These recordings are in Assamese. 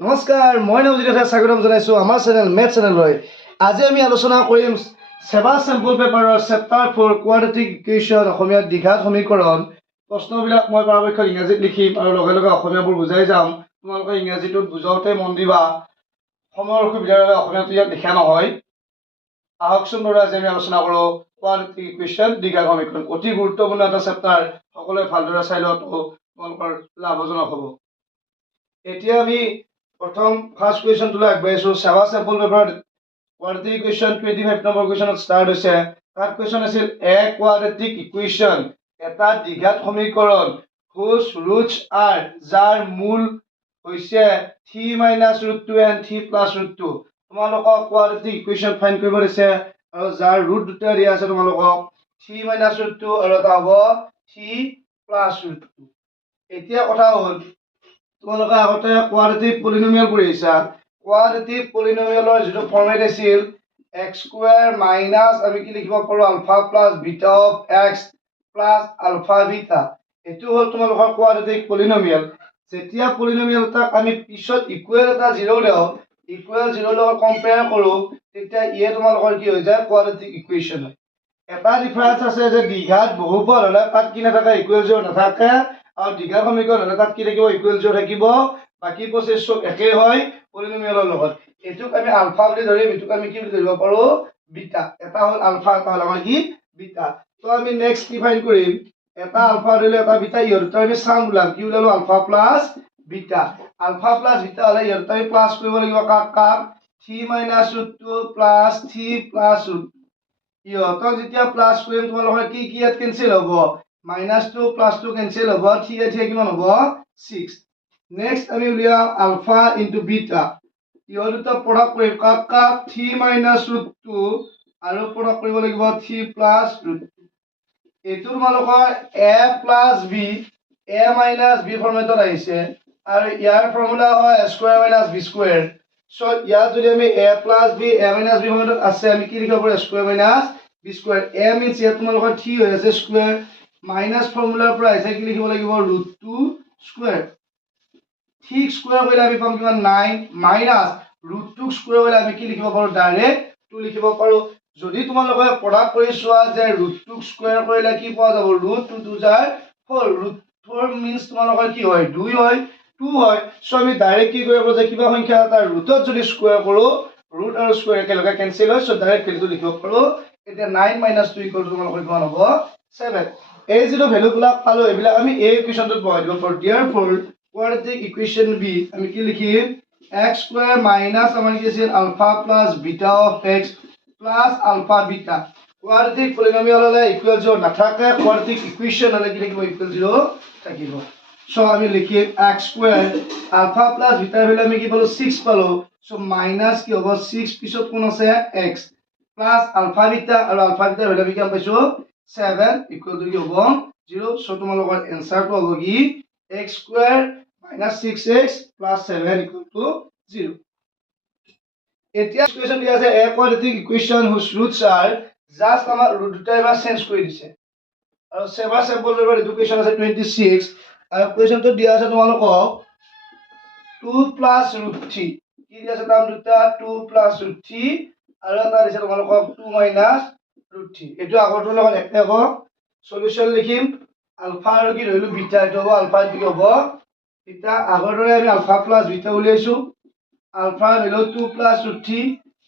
নমস্কাৰ, মই নৱজিত স্বাগতম জনাইছোঁ আমাৰ চেনেল মেথ চেনেললৈ। আজি আমি আলোচনা কৰিম চেবা চেম্পল পেপাৰৰ চেপ্টাৰ 4 কোৱাড্ৰেটিক ইকুৱেশ্যন অসমীয়াত দ্বিঘাত সমীকৰণ। প্ৰশ্নবিলাক মই পৰাপক্ষত ইংৰাজীত লিখিম আৰু লগে লগে অসমীয়াবোৰ বুজাই যাম। তোমালোকে ইংৰাজীটোত বুজাওঁতে মন দিবা, সময়ৰ অসুবিধাৰ বাবে অসমীয়াটো ইয়াত লিখা নহয়। আহকচোন বাৰু আজি আমি আলোচনা কৰোঁ কোৱাড্ৰেটিক ইকুৱেশ্যন দ্বিঘাত সমীকৰণ। অতি গুৰুত্বপূৰ্ণ এটা চেপ্টাৰ, সকলোৱে ভালদৰে চাই লোৱাটো তোমালোকৰ লাভজনক হ'ব। এতিয়া আমি প্ৰথম ফাৰ্ষ্ট কুৱেশ্যনটোলৈ আগবাঢ়িছোঁ। SEBA sample paper quadratic equation 25 number কুৱেশ্যনত ষ্টাৰ্ট হৈছে। তাত কুৱেশ্যন আছিল এ কোৱাড্ৰেটিক ইকুৱেশ্যন, এটা দ্বিঘাত সমীকৰণ whose roots are, যাৰ মূল হৈছে 3 - √2 and 3 + √2। তোমালোকক কোৱাড্ৰেটিক ইকুৱেশ্যন ফাইণ্ড কৰিব দিছে আৰু যাৰ ৰুট দুটা দিয়া আছে তোমালোকক 3 - √2 আৰু এটা হ'ব 3 + √2। এতিয়া কথা হ'ল তোমালোকে আগতে কোৱাড্ৰেটিক পলিনমিয়েল পঢ়িছা। কোৱাড্ৰেটিক পলিনমিয়েলৰ যিটো ফৰ্মেট আছিল x² মাইনাছ আমি কি লিখিব পাৰোঁ alpha plus beta of x plus alpha beta. এইটো হ'ল তোমালোকৰ কোৱাড্ৰেটিক পলিনমিয়েল। যেতিয়া পলিনমিয়েল এটাক আমি পিছত ইকুৱেল এটা জিৰ' দিওঁ, ইকুৱেল জিৰ' লগত কম্পেয়াৰ কৰোঁ, তেতিয়া ইয়ে তোমালোকৰ কি হৈ যায় কোৱাড্ৰেটিক ইকুৱেশ্যন হয়। এটা ডিফাৰেন্স আছে যে দ্বিঘাত বহুপদ হ'লে তাত কি নাথাকে ইকুৱেল জিৰ' নাথাকে, আৰু দ্বিঘাত সমীকৰণ হ'লে তাত কি থাকিব ইকুৱেল জিৰ' থাকিব। বাকী প্ৰচেছ চব একেই হয় পলিনমিয়েলৰ লগত। এইটোক আমি আলফা বুলি ধৰিম, এইটোক আমি কি বুলি ধৰিব পাৰোঁ বিটা। এটা হ'ল আলফা, এটা হ'ল আমাৰ কি বিটা। তো আমি নেক্সট কি ফাইণ্ড কৰিম, এটা আলফা ধৰিলে এটা বিটা, ইহঁত দুটা আমি চাম ওলাম, কি ওলালো alpha plus beta. Alpha plus beta হ'লে ইহঁত দুটা আমি প্লাছ কৰিব লাগিব কাক কাক 3 - √2 প্লাছ 3 + √2। ইহঁতক যেতিয়া প্লাছ কৰিম তোমালোকৰ কি কি ইয়াত কেনচেল হ'ব, -2 + 2 কেনচেল হ'ব, 3 3 কিমান হ'ব 6। নেক্সট আমি উলিয়াম আলফা ইনটু বিটা। ইহঁত দুটা প্ৰডাক্ট কৰিম কাক কাক 3 - √2 আৰু প্ৰডাক্ট কৰিব লাগিব 3 + √2। এইটো তোমালোকৰ a + b, a - b ফৰ্মেটত আহিছে আৰু ইয়াৰ ফৰ্মুলা হয় a² - b²। সো ইয়াত যদি আমি a + b, a - b ফৰ্মেটত আছে, আমি কি লিখিব পাৰোঁ a² - b²। a মিন্স ইয়াত তোমালোকৰ 3 হৈ আছে স্কয়াৰ, মাইনাছ ফৰ্মুলাৰ পৰা আহিছে কি লিখিব লাগিব √2²। 3 স্কয়াৰ কৰিলে আমি পাম কিমান 9, মাইনাছ √2 স্কয়াৰ কৰিলে আমি কি লিখিব পাৰোঁ ডাইৰেক্ট 2 লিখিব পাৰোঁ। যদি তোমালোকে প্ৰডাক্ট কৰি চোৱা যে √2 স্কয়াৰ কৰিলে কি পোৱা যাব √2 * 2 = 4, √4 মিন্স তোমালোকৰ কি হয় 2 হয় 2 হয়। সো আমি ডাইৰেক্ট কি কৰিব যে কিবা সংখ্যা এটা ৰুটত যদি স্কয়াৰ কৰোঁ, ৰুট আৰু স্কয়াৰ একেলগে কেনসেল হয়, সো ডাইৰেক্ট ভ্যালুটো লিখিব পাৰোঁ। এতিয়া 9 - 2 = তোমালোকৰ কিমান হ'ব 7। এই যিটো ভ্যালুবিলাক পালো এইবিলাক আমি এই ইকুৱেশ্যনটোত বহাই দিব পাৰোঁ। therefore quadratic equation b আমি কি লিখিম x² মাইনাস আমাৰ কি আছিল alpha plus beta of x plus alpha beta. Quadratic polynomial হলে ইকুয়াল জিরো নাথাকে, কোয়াড্রেটিক ইকুয়েশন হলে কি লিখিব ইকুয়াল জিরো থাকিব। সো আমি লিখিম x² আলফা প্লাস বিটা হলে আমি কি পালো 6 পালো। সো মাইনাস কি হ'ব 6 পিছত কোন আছে x প্লাস আলফা বিটা, আৰু আলফা বিটা হলে আমি কি পাইছো 7 ইকুয়াল টু কি হ'ব 0। সো তোমালোকৰ এনসাৰটো হ'ব কি x² - 6x + 7 = 0। এতিয়া ইকুয়েশন দিয়া আছে a quadratic equation whose roots are, just আমাৰ ৰুট দুটা এবাৰ চেঞ্জ কৰি দিছে। আৰু চেবা চেম্পল পেপাৰ এডুকেশন আছে 26 আৰু কুৱেশ্যনটো দিয়া আছে তোমালোকক 2 + √3। কি দিয়া আছে তাম দুটা 2 + √3 আৰু এটা দিছে তোমালোকক 2 - √3। এটো আগৰটোৰ লগত একে হ'ব। সলিউশন লিখিম আলফা আৰু কি ধৰিলো বিটা, এটো হ'ব আলফা কি হ'ব বিটা। আগৰদৰে আমি আলফা প্লাস বিটা উলিয়াইছো। আলফা হলো 2 + √3,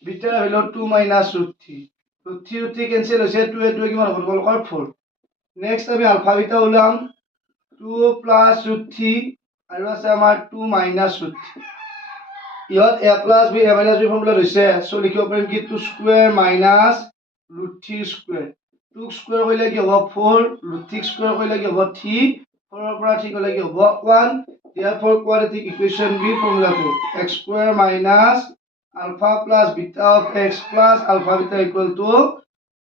বিটা হলো 2 - √3। √3 কেনসেল হৈছে, 2 এ 2 কিমান হ'ব তোমালোকৰ 4। নেক্সট আমি আলফা বিটা উলাম 2 + √3 আৰু আছে আমাৰ 2 - √3। ইহত a + b a - b formula হৈছে, সো লিখিব পাৰিম কি 2² - √3²। 2 স্কয়াৰ কৰিলে কি হ'ব 4, √3 স্কয়াৰ কৰিলে কি হ'ব 3, 4 ৰ পৰা 3 গলে কি হ'ব 1। therefore quadratic equation b ফৰ্মুলাটো x² - alpha plus beta of x plus alpha beta =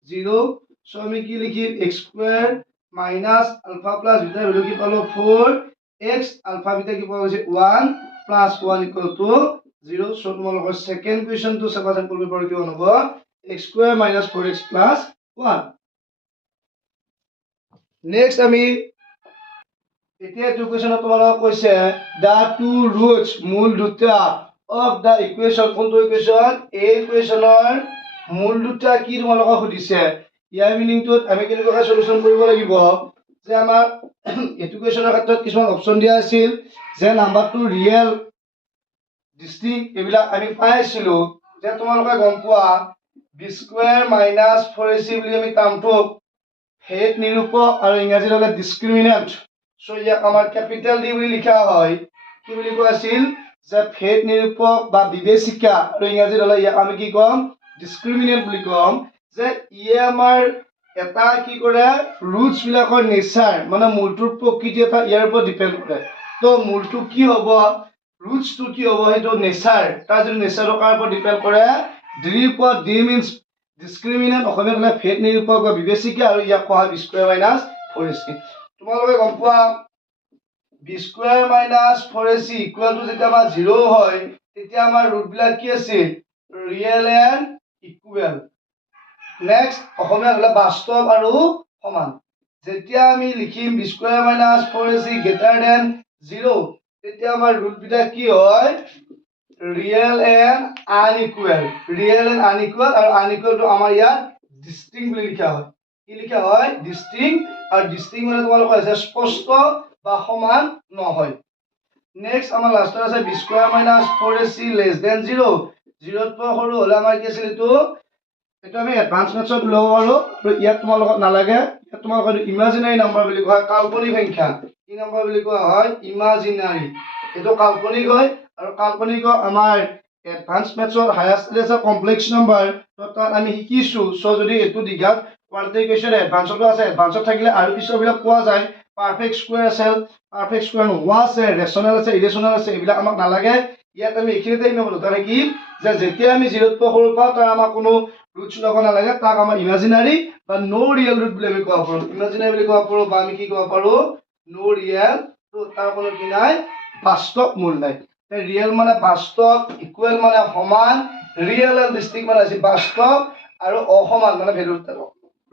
0। So আমি কি লিখিম x² - alpha plus beta value কি পালো 4, x alpha beta কি পালো 1 plus 1 = 0। সো তোমালোকৰ সেকেন্ড কোৱেশ্চনটো চাবা চেম্পল পেপাৰ কি হ'ব x² - 4x + 1। নেক্সট আমি এতিয়া এইটো কুৱেশ্যনত তোমালোকক কৈছে দ্য টু ৰুটছ মূল দুটা অফ দ্য ইকুৱেশ্যন কোনটো ইকুৱেশ্যন এই কুৱেশ্যনৰ মূল দুটা কি তোমালোকক সুধিছে ইয়াৰ মিনিংটোত আমি কেনেকৈ সলিউশন কৰিব লাগিব যে আমাৰ এইটো কুৱেশ্যনৰ ক্ষেত্ৰত কিছুমান অপচন দিয়া আছিল যে নাম্বাৰটো ৰিয়েল ডিস্টিংক্ট এইবিলাক আমি পাইছিলো যে তোমালোকে গম পোৱা বি স্কুৱেৰ মাইনাছ 4ac বুলি আমি টাৰ্মটোক হেড নিৰূপক আৰু ইংৰাজীত হ'লে ডিসক্ৰিমিনেন্ট সো ইয়াক আমাৰ কেপিটেল ডি বুলি লিখা হয় কি বুলি কোৱা আছিল যে হেড নিৰূপক বা বিবেচিকা আৰু ইংৰাজীত হ'লে ইয়াক আমি কি ক'ম ডিসক্ৰিমিনেন্ট বুলি ক'ম যে ইয়ে আমাৰ এটা কি কৰে ৰুটছ বিলাকৰ নেচাৰ মানে মূলটোৰ প্ৰকৃতি এটা ইয়াৰ ওপৰত ডিপেন্ড কৰে তো মূলটো কি হ'ব ৰুটছটো কি হ'ব সেইটো নেচাৰ তাৰ যদি নেচাৰৰ ওপৰত ডিপেন্ড কৰে ডি ওপৰত ডি মিন্স ডিসক্ৰিমিনেন্ট অসমীয়াত হ'লে ভেদ নিৰূপক বা বিবেচিকা আৰু ইয়াক কোৱা হয় বি স্কুৱেৰ মাইনাছ 4ac তোমালোকে গম পোৱা b square minus 4ac equal to যেতিয়া আমাৰ 0 হয় তেতিয়া আমাৰ ৰুট বিলাক কি আছিল ৰিয়েল এণ্ড ইকুৱেল নেক্সট অসমীয়াত হ'লে বাস্তৱ আৰু সমান যেতিয়া আমি লিখিম b square minus 4ac greater than 0 তেতিয়া আমাৰ ৰুট বিলাক কি হয় ৰিয়েল এণ্ড আনইকুৱেল আৰু আনইকুৱেলটো আমাৰ ইয়াত ডিস্টিংক্ট বুলি লিখা হয় কি লিখা হয় ডিস্টিংক্ট আৰু ডিস্টিংক্ট মানে তোমালোকৰ আছে স্পষ্ট বা সমান নহয় নেক্সট আমাৰ লাষ্টত আছে b square minus 4ac less than 0 0তকৈ সৰু হ'লে আমাৰ কি আছিল এইটো আমি এডভান্স মেথছত ল'ব পাৰো আৰু ইয়াত তোমালোকক নালাগে ইয়াত তোমালোকৰ ইমাজিনাৰী নম্বৰ বুলি কোৱা হয় কাল্পনিক সংখ্যা কি নম্বৰ বুলি কোৱা হয় ইমাজিনাৰী এইটো কাল্পনিক হয় আৰু কাল্পনিক আমাৰ এডভান্স মেথছৰ হায়াৰ ষ্টেজৰ কমপ্লেক্স নম্বৰ তো তাত আমি শিকিছো সো যদি এইটো দীঘাত কোৱান্টিফিকেশ্যন এডভান্সতো আছে এডভান্সত থাকিলে আৰু পিছৰবিলাক পোৱা যায় পাৰফেক্ট স্কোৱাৰ আছে পাৰফেক্ট স্কোৱাৰ নোহোৱা আছে ৰেচনেল আছে ইৰেচনেল আছে এইবিলাক আমাক নালাগে ইয়াত আমি এইখিনিতে শিকিব তাৰ কি যে যেতিয়া আমি 0তকৈ সৰু পাওঁ তাৰ আমাক কোনো ৰুটছ ল'ব নালাগে তাক আমাৰ ইমাজিনাৰী বা নো ৰিয়েল ৰুট বুলি আমি ক'ব পাৰোঁ ইমাজিনাৰী বুলি ক'ব পাৰোঁ বা আমি কি ক'ব পাৰোঁ নো ৰিয়েল তো তাৰ কোনো কি নাই বাস্তৱ মূল নাই ৰিয়েল মানে বাস্তৱ ইকুৱেল মানে সমান ৰিয়েল এণ্ড ডিস্টিংক্ট মানে আছে বাস্তৱ আৰু অসমান মানে ভেলু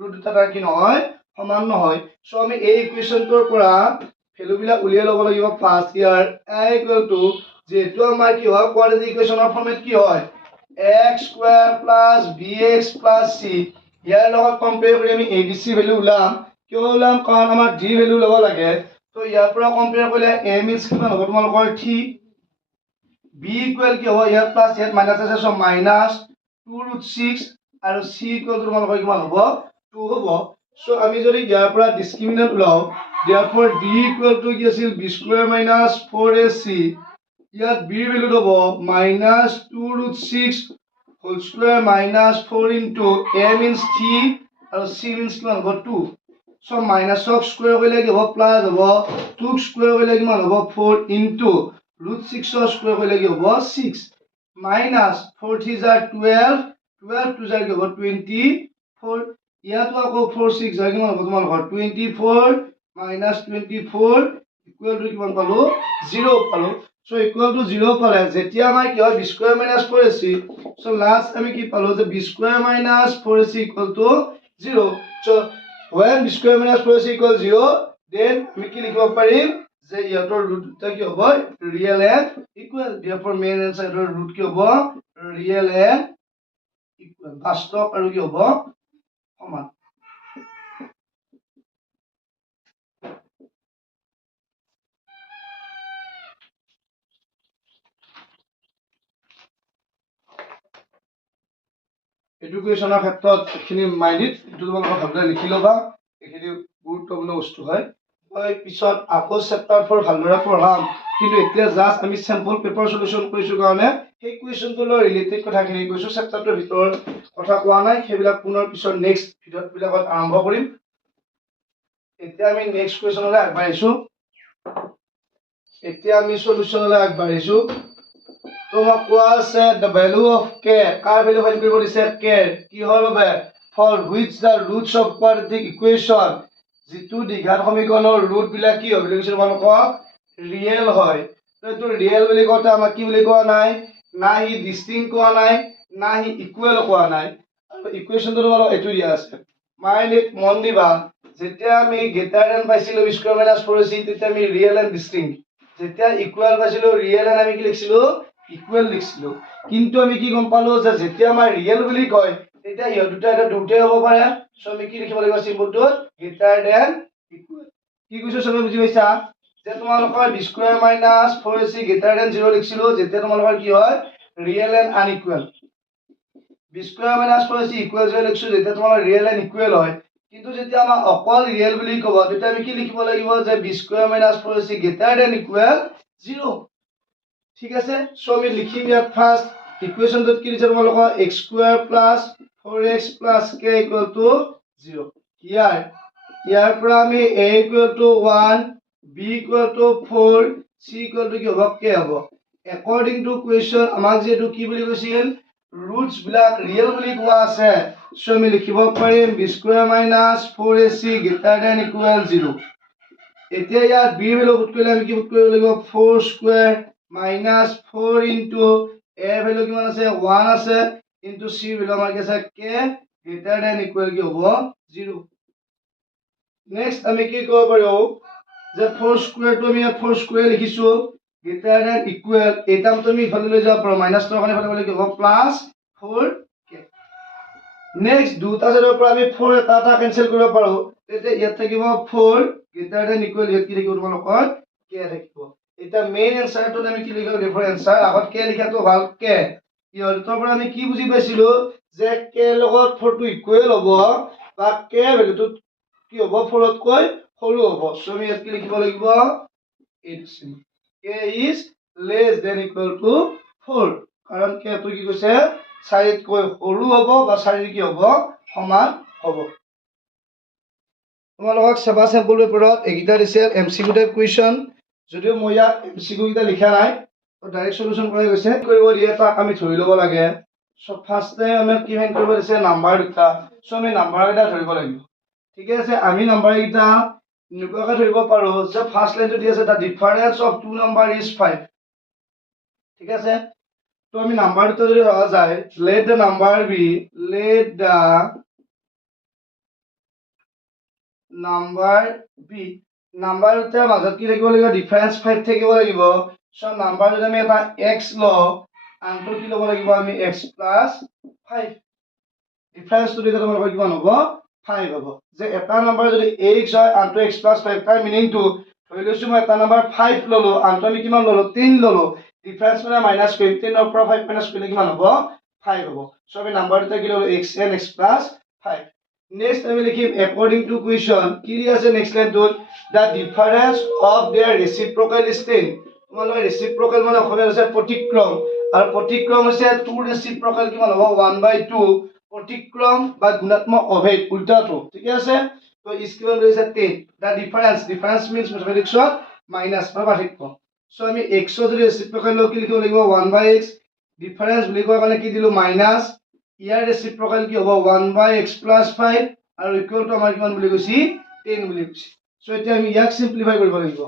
ৰুট দুটা তাৰ কি নহয় সমান নহয় সো আমি এই ইকুৱেশ্যনটোৰ পৰা ভেলু বিলাক উলিয়াই ল'ব লাগিব first year a equal to যেহেতু আমাৰ কি হয় কোৱাড্ৰেটিক ইকুৱেশ্যনৰ ফৰ্মেট কি হয় x square plus bx plus c ইয়াৰ লগত কম্পেয়াৰ কৰি আমি abc ভ্যালু উলাম কিয় উলাম কাৰণ আমাৰ d ভ্যালু ল'ব লাগে তো ইয়াৰ পৰা কম্পেয়াৰ কৰিলে a মিন্স কিমান হ'ব তোমালোকৰ 3 b ইকুৱেল কি হ'ব ইয়াৰ প্লাস ইয়াত মাইনাস আছে সো মাইনাস 2√6 আৰু c ইকুৱেল তোমালোকৰ কিমান হ'ব 2 হ'ব সো আমি যদি ইয়াৰ পৰা ডিসক্ৰিমিনেন্ট উলাও therefore d ইকুৱেল টু কি আছিল b স্কয়াৰ মাইনাস 4ac ইয়াত b ভ্যালু হ'ব minus 2√6 whole square minus 4 into a means 3 and c means কিমান হ'ব 2 so minus of square কৰিলে কি হ'ব plus হ'ব 2 square কৰিলে কিমান হ'ব 4 into √6 square কৰিলে কি হ'ব 6 minus 4 3 * 12 12 2 * কি হ'ব 24 ইয়াতো আকৌ 4 6 যায় কিমান হ'ব তোমালোকৰ 24 minus 24 equal to কিমান পালো 0 পালো so equal to 0 পালে যেতিয়া আমাৰ কি হয় b square minus 4ac so last আমি কি পালো যে b square minus 4ac equal to 0 so when b square minus 4ac equal 0 then আমি কি লিখিব পাৰিম যে ইয়াতৰ ৰুটটা কি হ'ব real and equal therefore main আনসাৰৰ ৰুট কি হ'ব ৰিয়েল এণ্ড ইকুৱেল বাস্তৱ আৰু কি হ'ব সমান এডুকেশ্যনৰ ক্ষেত্ৰত এখিনি মাইন্ডত এটো তোমালোকে ভালদৰে লিখি ল'বা এখিনি গুৰুত্বপূৰ্ণ বস্তু হয় মই পিছত আকৌ চেপ্টাৰ 4 ভালদৰে পঢ়াম কিন্তু এতিয়া জাস্ট আমি স্যাম্পল পেপাৰ সলিউশন কৰিছো কাৰণে এই কুৱেশ্যনটো লৈ ৰিলেটেড কথাখিনি কৈছো চেপ্টাৰটোৰ ভিতৰ কথা কোৱা নাই সেইবিলাক পুনৰ পিছত নেক্সট ভিডিঅ' বিলাকত আৰম্ভ কৰিম এতিয়া আমি নেক্সট কুৱেশ্যনলৈ আগবাঢ়িছো এতিয়া আমি সলিউশনলৈ আগবাঢ়িছো তোমাক কোৱা আছে the value of k car value find কৰিব দিছে k কিহৰ বাবে for which the roots of quadratic equation যিটো দ্বিঘাত সমীকৰণৰ ৰুট বিলাক কি হয় বুলি কৈছে তোমালোকক ৰিয়েল হয় তো এইটো ৰিয়েল বুলি কওঁতে আমাক কি বুলি কোৱা নাই না হি ডিস্টিংক্ট কোৱা নাই না হি ইকুৱেল কোৱা নাই আৰু ইকুৱেশ্যনটো তোমালোকক এইটো দিয়া আছে মাইন্ড ইট মন দিবা যেতিয়া আমি গ্ৰেটাৰ দেন পাইছিলো বি স্কুৱাৰ মাইনাছ 4ac তেতিয়া আমি ৰিয়েল এণ্ড ডিষ্টিংক্ট যেতিয়া ইকুৱেল পাইছিলো ৰিয়েল এণ্ড আমি কি লিখিছিলো ইকুৱেল লিখিছিলো কিন্তু আমি কি গম পালো যে যেতিয়া আমাৰ ৰিয়েল বুলি কয় তেতিয়া ইহঁত দুটা এটা দুটাই হ'ব পাৰে সো আমি কি লিখিব লাগিব চিম্বলটোত গ্ৰেটাৰ দেন ইকুৱেল কি কৈছো সবে বুজি পাইছা যে তোমালোকৰ B square minus 4ac greater than 0 লিখিছিলো যেতিয়া তোমালোকৰ কি হয় real and unequal B square minus 4ac equal 0 লিখিছো যেতিয়া তোমালোকৰ ৰিয়েল এণ্ড ইকুৱেল হয় কিন্তু যেতিয়া আমাৰ অকল ৰিয়েল বুলি ক'ব তেতিয়া আমি কি লিখিব লাগিব যে b square minus 4ac greater than equal 0 ঠিক আছে সো আমি লিখিম ইয়াত ফাৰ্স্ট ইকুৱেশ্যনটোত কি দিছে তোমালোকৰ x square plus 4x plus k equal to 0 ইয়াৰ পৰা আমি a equal to 1 b equal to 4 c equal to কি হ'ব k হ'ব according to question আমাক যেটো কি বুলি কৈছিল roots বিলাক ৰিয়েল বুলি কোৱা আছে সো আমি লিখিব পাৰিম b square minus 4ac greater than equal 0 এতিয়া ইয়াত b ভ্যালু পুট কৰিলে আমি কি পুট কৰিব লাগিব 4 square minus 4 into a value কিমান আছে 1 আছে into c value আমাৰ কি আছে k greater than equal কি হ'ব 0 next আমি কি কৰিব পাৰো যে 4 square টো আমি 4 square লিখিছো greater than equal এটা আমি ইফালে লৈ যাব পাৰো মাইনাস ৰ কাৰণে ইফালে কি হ'ব প্লাস 4k next দুটা সাইডৰ পৰা আমি 4 এটা কেনসেল কৰিব পাৰো তেতিয়া ইয়াত থাকিব 4 greater than equal ইয়াত কি থাকিব তোমালোকৰ k থাকিব এটা মেইন আনসাৰটো আমি কি লিখব ৰেফাৰেন্স আনসাৰ আগত কে লিখাটো ভাল কে ইহতৰ পৰা আমি কি বুজি পাইছিলো যে কে লগত 4 টো ইকুৱেল হ'ব বা কে ভ্যালুটো কি হ'ব 4 তকৈ সৰু হ'ব সো আমি ইয়াত কি লিখিব লাগিব K is less than equal to 4 কাৰণ কে টো কি কৈছে 4 তকৈ সৰু হ'ব বা 4 কি হ'ব সমান হ'ব তোমালোকক সেবা স্যাম্পল পেপাৰত এগিটা দিছে এমসিকিউ টাইপ কোৱেশ্চন যদিও মই ইয়াত এমসিকিউ কিটা লিখা নাই তো ডাইৰেক্ট সলিউশন কৰি গৈছে কৰিব দিয়ে তাক আমি ধৰি ল'ব লাগে সো ফাৰ্স্ট টাইম আমি কি ফাইন্ড কৰিব দিছে নাম্বাৰ দুটা সো আমি নাম্বাৰ এটা ধৰিব লাগিব ঠিক আছে আমি নাম্বাৰ এটা নিকোৱাকৈ ধৰিব পাৰো যে ফাৰ্স্ট লাইনটো দি আছে the difference of two number is 5 ঠিক আছে তো আমি নাম্বাৰ দুটা যদি ধৰা যায় let the number b let the number b number দুটাৰ মাজত কি থাকিব লাগিব ডিফাৰেন্স 5 থাকিব লাগিব সো নাম্বাৰ যদি আমি এটা x ল আনটো কি ল'ব লাগিব আমি x 5 ডিফাৰেন্সটো দিলে তোমাৰ কিমান হ'ব 5 হ'ব যে এটা নাম্বাৰ যদি x হয় আনটো x 5 তাৰ মিনিংটো ধৰি লৈছো মই এটা নাম্বাৰ 5 ললো আনটো আমি কিমান ললো 3 ললো ডিফাৰেন্স মানে মাইনাস 15 ৰ পৰা 5 মাইনাস কৰিলে কিমান হ'ব 5 হ'ব সো আমি নাম্বাৰ দুটা কি ললো x and x 5 next আমি লিখিম according to question কি আছে next line টোত the difference of their reciprocal is 10 তোমালোকে reciprocal মানে অসমীয়া আছে প্ৰতিক্ৰম আৰু প্ৰতিক্ৰম হৈছে টু reciprocal কিমান হ'ব 1/2 প্ৰতিক্ৰম বা গুণাত্মক অভেদ উল্টাটো ঠিক আছে তো ইজ কিমান হৈছে 10 the difference means mathematics minus বা পাৰ্থক্য সো আমি x যদি reciprocal লও কি লিখিব লাগিব 1/x ডিফাৰেন্স বুলি কোৱা কাৰণে কি দিলো মাইনাস ইয়াৰ ৰেচিপ্ৰকেল কি হ'ব 1/x + 5 আৰু ইকুৱেল টু আমাৰ কিমান বুলি কৈছি 10 বুলি কৈছি সো এতিয়া আমি ইয়াক সিম্পলিফাই কৰিব লাগিব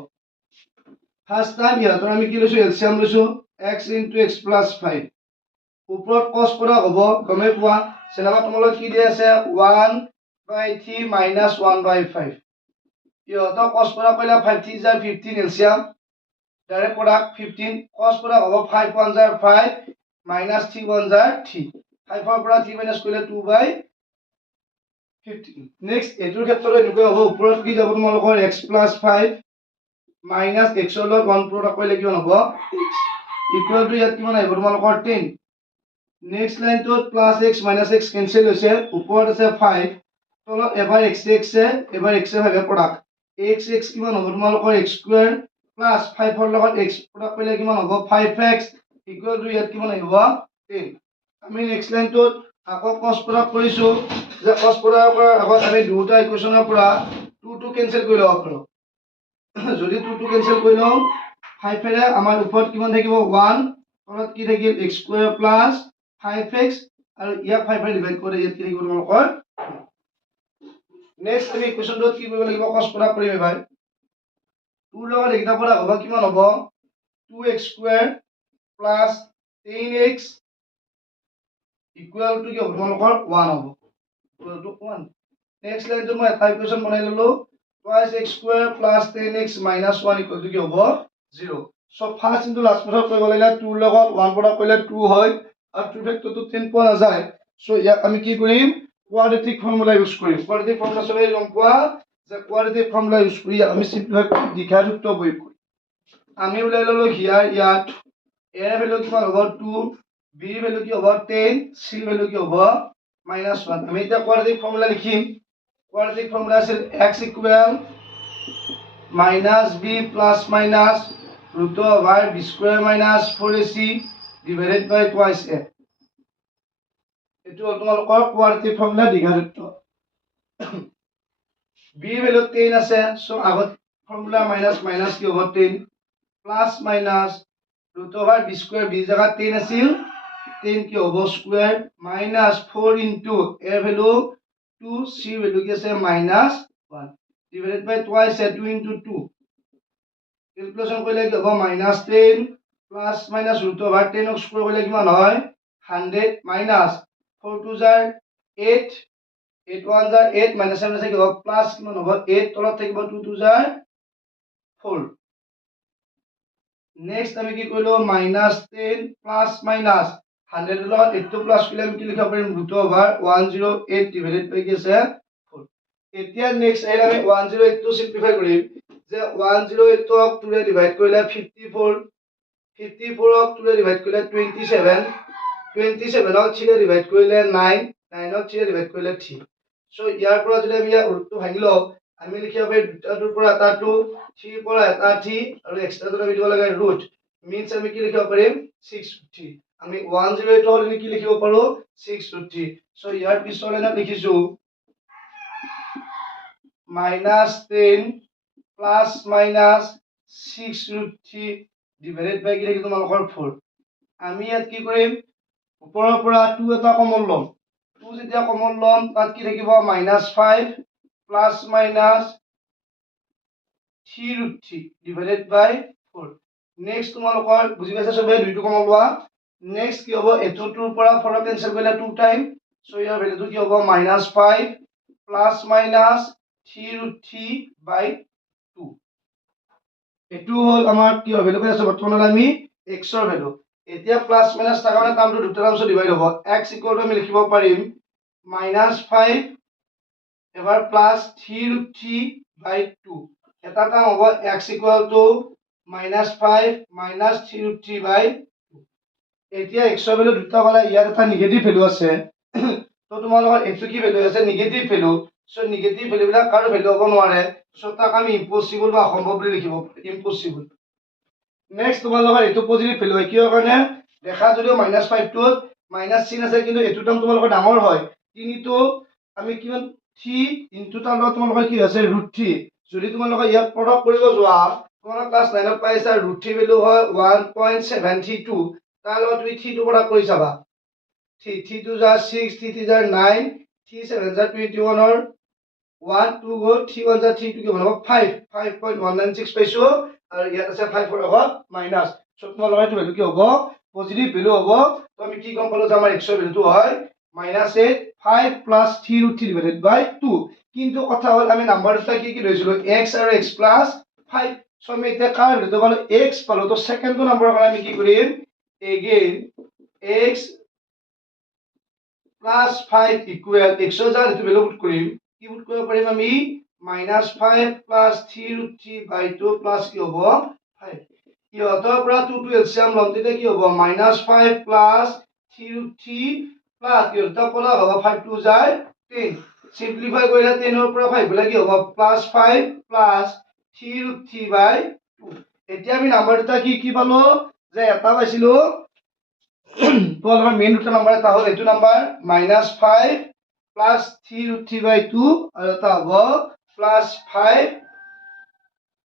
ফাৰ্স্ট টাইম ইয়াতৰ আমি কি লৈছো এলচিয়াম লৈছো x * x + 5 ওপৰত cos পৰা হ'ব গমে পোৱা সেনেবা তোমালোক কি দি আছে 1/3 - 1/5 ইহতৰ cos পৰা কইলা 5 * 3 = 15 এলচিয়াম ডাইৰেক্ট প্ৰডাক্ট 15 cos পৰা হ'ব 5 * 1 = 5 - 3 * 1 = 3 5 ৰ পৰা 3 মাইনাস কৰিলে 2/15 নেক্সট এটোৰ ক্ষেত্ৰত এনেকৈ হ'ব ওপৰত কি যাব তোমালোকৰ x + 5 মাইনাস x ৰ লগত 1 প্ৰডাক্ট কৰিলে কিমান হ'ব x ইকুৱেল টু ইয়াত কিমান আহিব তোমালোকৰ 10 নেক্সট লাইনটোত +x - x কেনসেল হৈছে ওপৰত আছে 5 তলত এবাৰ x এবাৰ x 5 এৰ প্ৰডাক্ট x কিমান হ'ব তোমালোকৰ x স্কয়াৰ প্লাস 5 ৰ লগত x প্ৰডাক্ট কৰিলে কিমান হ'ব 5x ইকুৱেল টু ইয়াত কিমান আহিব 10 আমি নেক্সট লাইনটোত আকৌ cos প্ৰডাক্ট কৰিছো যে cos প্ৰডাক্ট কৰাৰ আগত আমি দুটা ইকুৱেশ্যনৰ পৰা 2 টো কেনসেল কৰি লব পাৰো যদি 2 টো কেনসেল কৰি লও 5 এৰে আমাৰ ওপৰত কিমান থাকিব 1 তলত কি থাকিল x স্কয়াৰ প্লাস 5x আৰু ইয়াক 5 এৰে ডিভাইড কৰি ইয়াত কি থাকিব তোমালোকৰ নেক্সট আমি ইকুৱেশ্যনটোত কি কৰিব লাগিব cos প্ৰডাক্ট কৰিম এবাৰ 2 লগত এইটা পৰা হ'ব কিমান হ'ব 2x square plus 10x equal to কি হ'ব তোমালোকৰ 1 হ'ব ইকুৱেল টু 1 নেক্সট লাইনটো মই এটা ইকুৱেশ্যন বনাই ললো twice x square plus 10x minus 1 equal to কি হ'ব 0 so first into last method কৰিব লাগিলে 2 ৰ লগত 1 প্ৰডাক্ট কৰিলে 2 হয় আৰু 2 ফেক্টৰটো 10 পোৱা নাযায় সো ইয়াক আমি কি কৰিম কোয়াড্ৰেটিক ফৰ্মুলা ইউজ কৰিম কোয়াড্ৰেটিক ফৰ্মুলা সবে গম পোৱা যে কোয়াড্ৰেটিক ফৰ্মুলা ইউজ কৰি আমি সিম্পলিফাই কৰি দীঘাৰ উত্তৰ প্ৰয়োগ কৰিম আমি উলাই ললো হিয়াৰ ইয়াত a এর ভ্যালু কিমান হ'ব 2 b এর ভ্যালু কি হ'ব 10 c এর ভ্যালু কি হ'ব -1 আমি এটা কোয়াড্রেটিক ফর্মুলা লিখিম কোয়াড্রেটিক ফর্মুলা আছে x equal -b plus minus root over b square minus 4ac divided by twice a এটো তোমালোকৰ কোয়াড্রেটিক ফর্মুলা দীঘাযুক্ত b এর ভ্যালু 10 আছে সো আগত ফর্মুলা মাইনাস মাইনাস কি হ'ব 10 plus minus root over b square b জায়গা 10 আছিল 10 কি হ'ব square minus 4 into a value 2 c value কি আছে -1 divided by twice 2 into 2 calculation কৰিলে কি হ'ব -10 plus minus root over 10 ক স্কয়ার কৰিলে কিমান হয় 100 minus 4 2 jar 8 8 1 jar 8 minus 7 আছে কি হ'ব প্লাস কিমান হ'ব 8 তলত থাকিব 2 2 jar 4 নেক্সট আমি কি কৰিলো -10 plus minus 100 লগত 8 প্লাস কৰিলে আমি কি লিখিব পাৰিম root over 108 divided by কি আছে 4 এতিয়া নেক্সট আহিলে আমি 108 টো সিম্পলিফাই কৰিম যে 108 ক 2 ৰে ডিভাইড কৰিলে 54 54 ক 2 ৰে ডিভাইড কৰিলে 27 27 ক 3 ৰে ডিভাইড কৰিলে 9 9 ক 3 ৰে ডিভাইড কৰিলে 3 সো ইয়াৰ পৰা যদি আমি ইয়াৰ ৰুটটো ভাঙি লও আমি লিখিব পাৰি দুটাটোৰ পৰা এটা 2 3 পৰা এটা 3 আৰু এক্সট্ৰাটো আমি দিব লাগে ৰুট মিন্স আমি কি লিখিব পাৰিম 6 আমি 108 হলে কি লিখিব পাৰো 6 সো ইয়াৰ পিছৰ লাইনত লিখিছো -10 plus minus 6 divided by কি লিখি তোমালোকৰ 4 আমি ইয়াত কি কৰিম ওপৰৰ পৰা 2 এটা কমন লম 2 যেতিয়া কমন লম তাত কি থাকিব -5 plus minus 3 divided by 4 next তোমালোকৰ বুজি পাইছা সবে দুইটো কমন লোৱা নেক্সট কি হ'ব এটোৰ পৰা 4 কেনসেল কৰিলে 2 টাইম সো ইয়াৰ ভ্যালুটো কি হ'ব -5 plus minus 3 by 2 এটো হল আমাৰ কি ভ্যালু পাই আছে বৰ্তমান আমি x ৰ ভ্যালু এতিয়া প্লাস মাইনাস তাৰ কাৰণে টাৰ্মটো দুটা টাৰ্মছত ডিভাইড হ'ব x ইকুৱেল টু আমি লিখিব পাৰিম -5 এবাৰ প্লাস 3 by 2 এটা টাৰ্ম হ'ব x ইকুৱেল টু -5 3 by 2 এতিয়া x ৰ ভ্যালু দুটা পালে ইয়াত এটা নিগেটিভ ভ্যালু আছে তো তোমালোকৰ এটো কি ভ্যালু আছে negative value so negative value বিলাক কাৰো ভ্যালু হ'ব নোৱাৰে সো তাক আমি ইম্পসিবল বা অসম্ভৱ বুলি লিখিব ইম্পসিবল নেক্সট তোমালোকৰ এটো পজিটিভ ভ্যালু হয় কিয় কাৰণে দেখা যদিও -5 টো মাইনাস চিন আছে কিন্তু এটো টাৰ্ম তোমালোকৰ ডাঙৰ হয় তিনিটো আমি কিমান 3 ইনটু তাৰ লগত তোমালোকৰ কি আছে √3 যদি তোমালোকৰ ইয়াত প্ৰডাক্ট কৰিব যোৱা তোমালোকৰ ক্লাস 9 ত পাইছা √3 ভ্যালু হয় 1.732 তাৰ লগত তুমি 3 টো প্ৰডাক্ট কৰি চাবা 3 2 jar 6 3 jar 9 3 7 jar 21 or 1 2 go 3 1 jar 3 2 কি হ'ব 5.196 পাইছো আৰু ইয়াত আছে 5 4 হ'ব মাইনাস সো তোমালোকৰ এটো ভ্যালু কি হ'ব পজিটিভ ভ্যালু হ'ব তো আমি কি গম পালো যে আমাৰ x ৰ ভ্যালুটো হয় -8 5 plus 3 divided by 2 কিন্তু কথা হল আমি নাম্বার দুটা কি লৈছিলো x আৰু x plus 5 সো আমি এটা কাৰ ভ্যালু পালো x পালো তো সেকেন্ড নাম্বাৰৰ কাৰণে আমি কি কৰিম again x plus 5 equal x ৰ জান এটো ভ্যালু পুট কৰিম কি পুট কৰিব পাৰিম আমি -5 plus 3 by 2 plus কি হ'ব 5 ইহতৰ পৰা 2 to LCM লম তেতিয়া কি হ'ব -5 plus 3 plus ইহতৰ পৰা হ'ব 5 2 যায় 10 সিম্পলিফাই কৰিলে 10 ৰ পৰা 5 গলে কি হ'ব +5 plus 3 by 2 এতিয়া আমি নাম্বার দুটা কি পালো যে এটা পাইছিলো তো আমাৰ মেইন দুটা নাম্বাৰ এটা হ'ল এটো নাম্বাৰ -5 plus 3 by 2 আৰু এটা হ'ব +5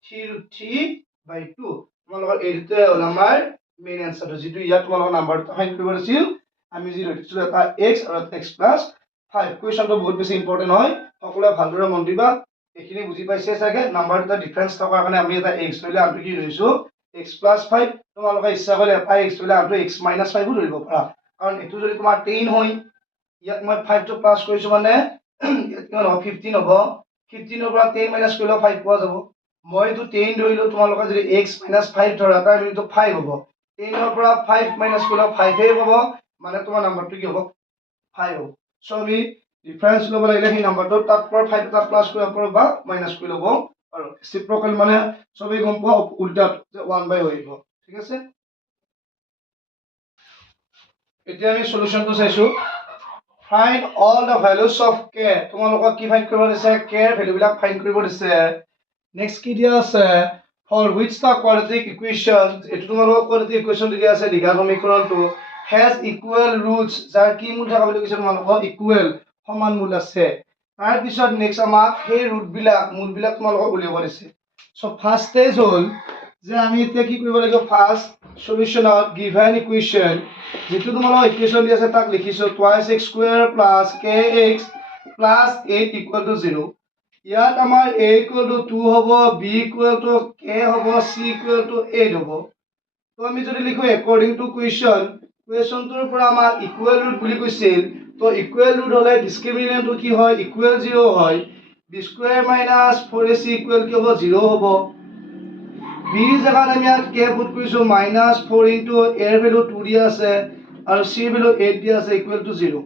3 by 2 তোমালোকৰ এই দুটা হ'ল আমাৰ মেইন আনসাৰ যেটো ইয়াত তোমালোকৰ নাম্বাৰটো ফাইন্ড কৰিব আছিল আমি যি লৈছিলো এটা x আৰু এটা x plus 5 কোৱেশ্চনটো বহুত বেছি ইম্পৰ্টেন্ট হয় সকলোৱে ভালদৰে মন দিবা এখিনি বুজি পাইছে চাগে নাম্বাৰ দুটা ডিফাৰেন্স থকাৰ কাৰণে আমি এটা x লৈলে আমি কি লৈছো x plus 5 তোমালোকে ইচ্ছা কৰিলে এটা x লৈলে আৰু x minus 5 ধৰিব পাৰা কাৰণ এটো যদি তোমাৰ 10 হয় ইয়াত মই 5 টো প্লাস কৰিছো মানে কিমান হ'ব 15 হ'ব 15 পৰা 10 মাইনাছ কৰিলে 5 পোৱা যাব মই এইটো 10 ধৰিলো তোমালোকে যদি x - 5 ধৰা তাৰ মিনিটো 5 হ'ব 10 ৰ পৰা 5 মাইনাছ কৰিলে 5 হে হ'ব মানে তোমাৰ নাম্বাৰটো কি হ'ব 5 হ'ব সো আমি ডিফাৰেন্স ল'ব লাগিলে সেই নাম্বাৰটো তাত পৰা 5 এটা প্লাস কৰিব পাৰো বা মাইনাস কৰি ল'ব পাৰো ৰেচিপ্ৰকেল মানে সবেই গম পোৱা উল্টা যে 1/হৈ আহিব ঠিক আছে এতিয়া আমি সলিউশনটো চাইছো find all the values of k তোমালোকক কি ফাইন্ড কৰিব দিছে k এৰ ভ্যালু বিলাক ফাইন্ড কৰিব দিছে নেক্সট কি দিয়া আছে for which the quadratic equation এটো তোমালোকক quadratic equation দিয়া আছে দ্বিঘাত সমীকৰণটো has equal roots যাৰ কি মূল থকা বুলি কৈছে তোমালোকক equal সমান মূল আছে তাৰ পিছত নেক্সট আমাক সেই ৰুট বিলাক মূল বিলাক তোমালোকক উলিয়াব দিছে সো ফাৰ্স্ট স্টেজ হল যে আমি এতিয়া কি কৰিব লাগিব ফার্স্ট সলিউশনত গিভেন ইকুয়েশন যেটো তোমালোকক ইকুয়েশন দি আছে তাক লিখিছো twice x square plus kx plus 8 equal to 0 ইয়াত আমাৰ a equal to 2 হ'ব b equal to k হ'ব c equal to 8 হ'ব তো আমি যদি লিখো according to কুৱেশ্যনটোৰ পৰা আমাৰ ইকুৱেল ৰুট বুলি কৈছিল তো ইকুৱেল ৰুট হলে ডিসক্ৰিমিনেন্টটো কি হয় ইকুৱেল 0 হয় b square minus 4ac equal কি হ'ব 0 হ'ব b জায়গাত আমি ইয়াত k পুট কৰিছো -4 ইনটু a এৰ ভ্যালু 2 দিয়া আছে আৰু c এৰ ভ্যালু 8 দিয়া আছে equal to 0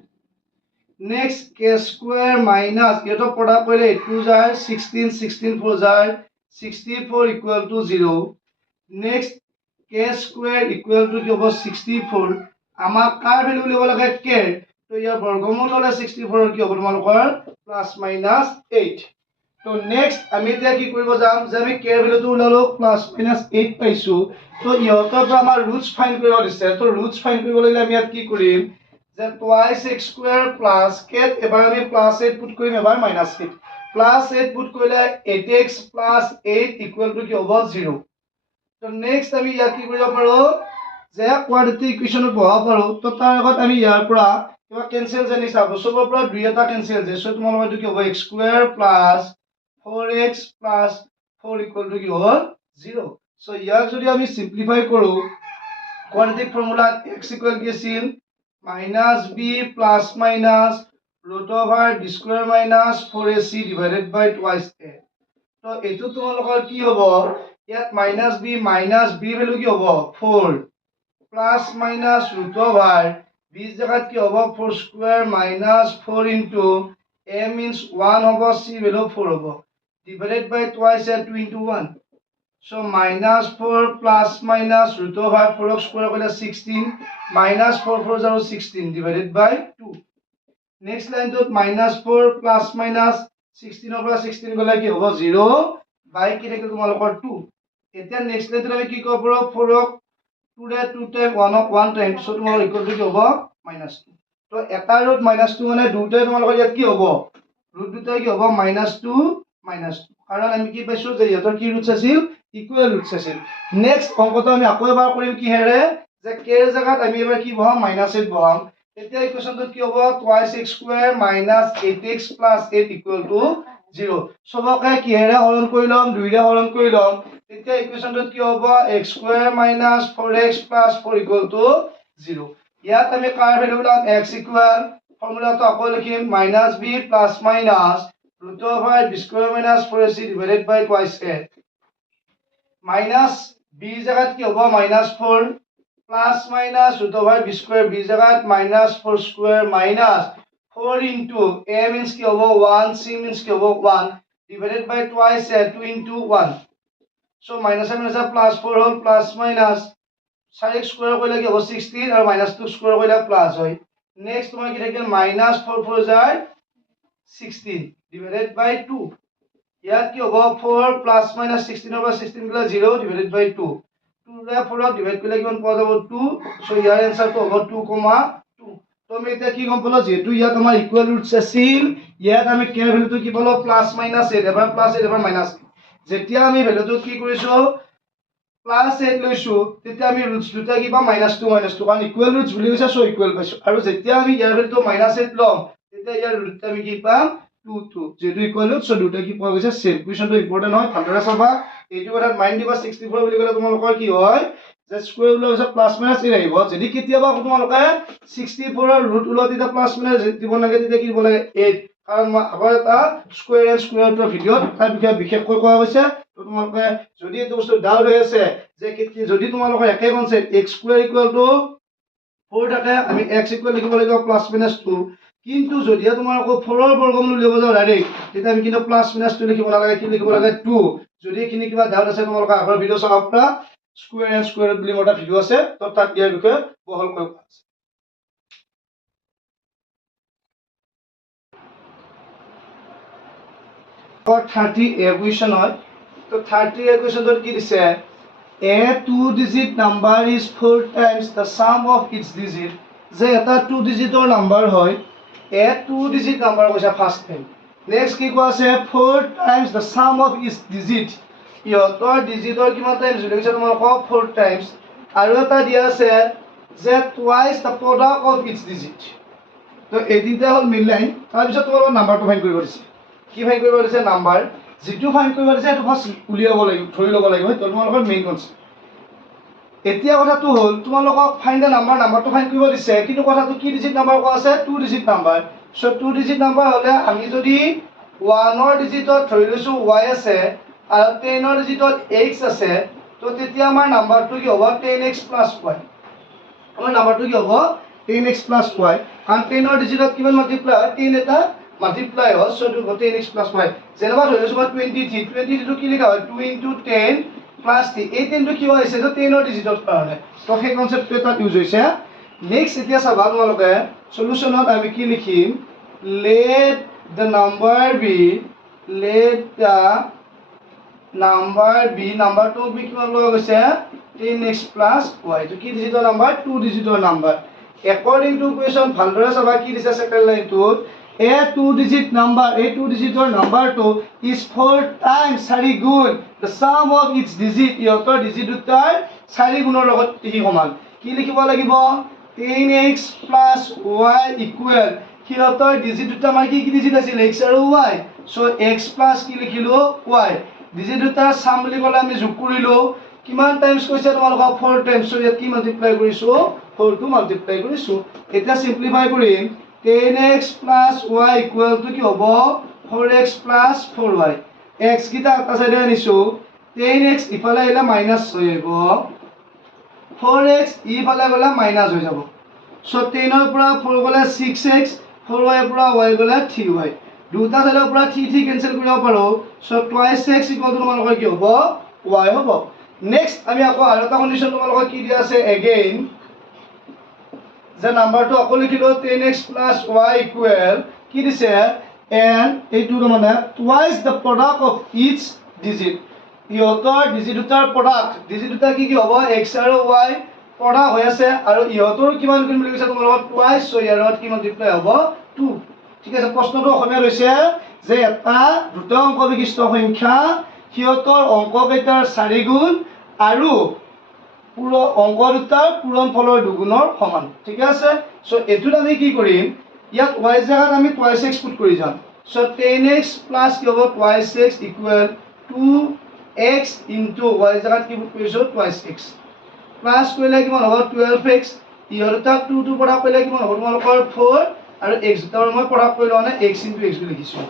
next k square minus এটো প্ৰডাক্ট কৰিলে 2 যায় 16 16 4 যায় 64 equal to 0 next k square equal to কি হ'ব 64 আমাক কাৰ ভ্যালু উলিয়াব লাগে k তো ইয়াৰ বৰ্গমূল হলে 64 কি হ'ব তোমালোকৰ প্লাস মাইনাস 8 তো নেক্সট আমি এতিয়া কি কৰিব যাম যে আমি k এৰ ভ্যালুটো উলালো প্লাস মাইনাস 8 পাইছো তো ইহতৰ পৰা আমাৰ ৰুটস ফাইন্ড কৰিব দিছে তো ৰুটস ফাইন্ড কৰিব লাগিলে আমি ইয়াত কি কৰিম যে twice x square plus k এবাৰ আমি প্লাস 8 পুট কৰিম এবাৰ মাইনাস 8 প্লাস 8 পুট কৰিলে 8x plus 8 equal to কি হ'ব 0 তো নেক্সট আমি ইয়াত কি কৰিব পাৰো যে কোৱাড্ৰেটিক ইকুৱেশ্যনত বহাব পাৰো তো তাৰ আগত আমি ইয়াৰ পৰা কিবা কেনসেল জানি চাব সবৰ পৰা দুই এটা কেনসেল যে সো তোমালোকৰ এইটো কি হ'ব x square plus 4x plus 4 equal to কি হ'ব 0 সো ইয়াক যদি আমি সিম্পলিফাই কৰো কোয়াড্রেটিক ফর্মুলা x equal কি আছিল -b plus minus root over b square minus 4ac divided by twice a তো এটো তোমালোকৰ কি হ'ব ইয়াত -b ভ্যালু কি হ'ব 4 plus minus root over b জায়গাত কি হ'ব 4 square minus 4 into a means 1 হ'ব c ভ্যালু 4 হ'ব divided by twice a 2 into 1 so -4 plus minus root over 4 square কৰিলে 16 -4 4 0 16 divided by 2 next line to -4 plus minus 16 over 16 গলে কি হ'ব 0 by কি থাকে তোমালোকৰ 2 এতিয়া next line to আমি কি কৰিব পাৰো 4 2 ৰে 2 টাইম 1 টাইম সো তোমালোকৰ ইকুৱেল টু কি হ'ব -2 তো এটা ৰুট -2 মানে দুটাই তোমালোকৰ ইয়াত কি হ'ব ৰুট দুটাই কি হ'ব -2 কাৰণ আমি কি পাইছো যে ইহতৰ কি ৰুটস আছিল ইকুৱেল ৰুটস আছিল নেক্সট অংকটো আমি আকৌ এবাৰ কৰিম কি হেৰে যে k এৰ জায়গাত আমি এবাৰ কি বহাম -8 বহাম এতিয়া ইকুৱেশ্যনটো কি হ'ব twice x square minus 8x plus 8 equal to 0 সবকে কি হেৰে হৰণ কৰি লম 2 ৰে হৰণ কৰি লম এতিয়া ইকুৱেশ্যনটো কি হ'ব x square minus 4x plus 4 equal to 0 ইয়াত আমি কাৰ ভ্যালু লম x equal ফৰ্মুলাটো আকৌ লিখিম -b plus minus root over b square minus 4ac divided by twice a minus b জায়গাত কি হ'ব -4 plus minus root over b square b জায়গাত -4 square minus 4 into a means কি হ'ব 1 c means কি হ'ব 1 divided by twice a 2 into 1 so minus plus 4 হ'ল plus minus 4x square কৰিলে কি হ'ব 16 আৰু -2 square কৰিলে প্লাস হয় নেক্সট তোমাৰ কি থাকিল -4 4 যায় 16 divided by 2 ইয়াত কি হ'ব 4 plus minus 16 over 16 গলে 0 divided by 2 2 ৰে 4 ডিভাইড কৰিলে কিমান পোৱা যাব 2 সো ইয়াৰ আনসাৰটো হ'ব 2,2 তো আমি এতিয়া কি গম পালো যেহেতু ইয়াত আমাৰ ইকুৱেল ৰুটস আছিল ইয়াত আমি k এৰ ভ্যালুটো কি পালো +-8 এবাৰ +8 এবাৰ -8 যেতিয়া আমি ভ্যালুটো কি কৰিছো +8 লৈছো তেতিয়া আমি ৰুটস দুটা কি পাম -2 কাৰণ ইকুৱেল ৰুটস বুলি কৈছে সো ইকুৱেল পাইছো আৰু যেতিয়া আমি ইয়াৰ ভ্যালুটো -8 লম তেতিয়া ইয়াৰ ৰুটটা আমি কি পাম 2 যেটো ইকুৱেল ৰুট সো দুটা কি পোৱা গৈছে সেম কুৱেশ্যনটো ইম্পৰ্টেন্ট হয় ভালদৰে চাবা এইটো কথা মাইন্ড দিবা 64 বুলি ক'লে তোমালোকৰ কি হয় যে স্কয়াৰ উলোৱা হৈছে +-8 আহিব যদি কেতিয়াবা তোমালোকে 64 ৰ ৰুট উলোৱা তেতিয়া +- দিব লাগে তেতিয়া কি দিব লাগে 8 কাৰণ মই আগৰ এটা স্কুৱেৰ এণ্ড স্কুৱেৰ ৰুটৰ ভিডিঅ'ত তাৰ বিষয়ে বিশেষকৈ কোৱা হৈছে। তো তোমালোকে যদি এইটো বস্তু ডাউট হৈ আছে যে যদি তোমালোকৰ একে concept x square equal to 4 থাকে, আমি এক্স ইকুৱেল লিখিব লাগিব প্লাছ মাইনাছ 2। কিন্তু যদিহে তোমালোকৰ 4ৰ বৰ্গমূল উলিয়াব যাওঁ ডাইৰেক্ট, তেতিয়া আমি কিন্তু প্লাছ মাইনাছ 2 লিখিব নালাগে, কি লিখিব লাগে 2। যদি এইখিনি কিবা ডাউট আছে তোমালোকে আগৰ ভিডিঅ' চাব পাৰা, স্কুৱেৰ এণ্ড স্কুৱেৰ ৰুট বুলি মোৰ এটা ভিডিঅ' আছে, তো তাত ইয়াৰ বিষয়ে বহলকৈ কোৱা আছে। 30 equation হয়। তো 30 equationত কি দিছে, a 2-digit number is 4 times the sum of its digit। যে এটা 2 ডিজিটৰ নাম্বাৰ হয়, a 2-digit নাম্বাৰ কৈছে ফাৰ্ষ্ট টাইম। নেক্সট কি কোৱা আছে 4 times the sum of its digit। ইহঁতৰ ডিজিটৰ কিমান টাইমছ বুলি কৈছে তোমালোকক 4 টাইমছ। আৰু এটা দিয়া আছে যে twice the product of its digit। তো এই তিনিটা হ'ল মিড লাইন। তাৰপিছত তোমালোকৰ নাম্বাৰটো ফাইণ্ড কৰিব দিছে। কি ফাইণ্ড কৰিব দিছে, নাম্বাৰ যিটো ফাইণ্ড কৰিব দিছে সেইটো ফাৰ্ষ্ট উলিয়াব লাগিব, ধৰি ল'ব লাগিব, সেইটো তোমালোকৰ মেইন কনচেপ্ট। এতিয়া কথাটো হ'ল তোমালোকক ফাইণ্ড দ্য নাম্বাৰ, নাম্বাৰটো ফাইণ্ড কৰিব দিছে, কিন্তু কথাটো কি ডিজিট নাম্বাৰ কোৱা আছে 2 ডিজিট নাম্বাৰ। চ' 2 ডিজিট নাম্বাৰ হ'লে আমি যদি 1ৰ ডিজিটত ধৰি লৈছোঁ y আছে আৰু 10ৰ ডিজিটত x আছে, তো তেতিয়া আমাৰ নাম্বাৰটো কি হ'ব 10x প্লাছ y। আমাৰ নাম্বাৰটো কি হ'ব 10x প্লাছ y, কাৰণ 10ৰ ডিজিটত কিমান মাল্টিপ্লাই হয়, 10 এটা মাল্টিপ্লাই হয়, চ' এইটো 10x প্লাছ y। যেনেকুৱা ধৰি লৈছোঁ মই 23, 23টো কি লিখা হয় 2 × 10 প্লাছ 3। এই 10টো কিয় আহিছে, তো 10ৰ ডিজিটৰ কাৰণে, তো সেই কনচেপ্টটো এটা ইউজ হৈছে। নেক্সট এতিয়া চাবা তোমালোকে সলিউশ্যনত আমি কি লিখিম, let the number be, নাম্বাৰটো বি কিমান লোৱা গৈছে 10x প্লাছ y। এইটো কি ডিজিটৰ নাম্বাৰ, 2 ডিজিটৰ নাম্বাৰ। একৰ্ডিং টু কুৱেশ্যন ভালদৰে চাবা কি দিছে ছেকেণ্ড লাইনটোত, a 2 ডিজিট নাম্বাৰ, এই 2 ডিজিটৰ নাম্বাৰটো is 4 times 4 গুণ the sum of its digit। ইহঁতৰ ডিজিট দুটাৰ 4 গুণৰ লগত ই সমান। কি লিখিব লাগিব 10x প্লাছ y ইকুৱেল, সিহঁতৰ ডিজিট দুটা আমাৰ কি কি ডিজিট আছিল x আৰু y। চ' x প্লাছ কি লিখিলোঁ y। ডিজিট দুটাৰ চাম বুলি ক'লে আমি যোগ কৰিলোঁ, কিমান টাইমছ কৈছে তোমালোকক 4 টাইমছ। চ' ইয়াত কি মাল্টিপ্লাই কৰিছোঁ 4টো মাল্টিপ্লাই কৰিছোঁ। এতিয়া চিম্প্লিফাই কৰিম, 10x plus y equal to কি হ'ব 4x প্লাছ 4y। x কেইটা এটা চাইডে আনিছোঁ, 10x ইফালে আহিলে মাইনাছ হৈ আহিব, 4x ইফালে গ'লে মাইনাছ হৈ যাব। চ' 10ৰ পৰা 4 গ'লে 6x, 4y ৰ পৰা y গ'লে 3y। দুটা চাইডৰ পৰা 3 কেনচেল কৰিব পাৰোঁ, চ' twice x ইকুৱেল টু তোমালোকৰ কি হ'ব y হ'ব। নেক্সট আমি আকৌ আৰু এটা কণ্ডিশ্যন তোমালোকৰ কি দিয়া আছে এগেইন, যে নাম্বাৰটো আকৌ লিখিলোঁ 10x প্লাছ y ইকুৱেল কি দিছে, এণ্ড এইটো মানে twice the product of each digit। ইহঁতৰ ডিজিট দুটাৰ প্ৰডাক্ট, ডিজিট দুটা কি কি হ'ব x আৰু y প্ৰডাক্ট হৈ আছে, আৰু ইহঁতৰ কিমান গুণ বুলি কৈছে তোমালোকৰ twice, চ' ইয়াৰ লগত কি মাল্টিপ্লাই হ'ব 2। ঠিক আছে, প্ৰশ্নটো অসমীয়াত হৈছে যে এটা দুটা অংক বিশিষ্ট সংখ্যা সিহঁতৰ অংক কেইটাৰ 4 গুণ আৰু অংক দুটাৰ পূৰণ ফলৰ 2 গুণৰ সমান। ঠিক আছে, চ' এইটোত আমি কি কৰিম, ইয়াত y জেগাত আমি twice x পুট কৰি যাম। চ' 10x প্লাছ কি হ'ব twice x equal 2x into y জেগাত কি পুট কৰিছোঁ twice x, প্লাছ কৰিলে কিমান হ'ব 12x। ইহঁত দুটাক 2 প্ৰডাক্ট কৰিলে কিমান হ'ব তোমালোকৰ 4, আৰু x দুটাৰ মই প্ৰডাক্ট কৰিলোঁ মানে x ইনটু x বুলি লিখিছোঁ।